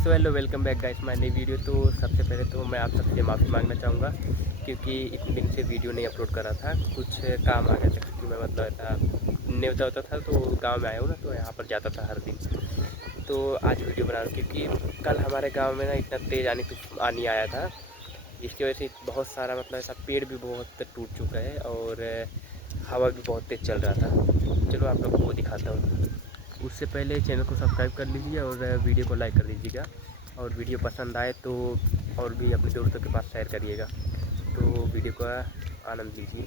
So hello welcome back guys my नई video. तो सबसे पहले तो मैं आप सबसे माफ़ी मांगना चाहूँगा क्योंकि इतने दिन से वीडियो नहीं अपलोड कर रहा था। कुछ काम आ गया था क्योंकि मैं मतलब ऐसा न्योता होता था तो गांव में आया हूँ ना, तो यहाँ पर जाता था हर दिन। तो आज वीडियो बना रहा हूँ क्योंकि कल हमारे गांव में ना इतना तेज़ आनी आया था, जिसकी वजह से बहुत सारा मतलब ऐसा पेड़ भी बहुत टूट चुका है और हवा भी बहुत तेज़ चल रहा था। चलो आप लोग को वो दिखाता हूँ। उससे पहले चैनल को सब्सक्राइब कर लीजिए और वीडियो को लाइक कर दीजिएगा, और वीडियो पसंद आए तो और भी अपने दोस्तों के पास शेयर करिएगा। तो वीडियो का आनंद लीजिए।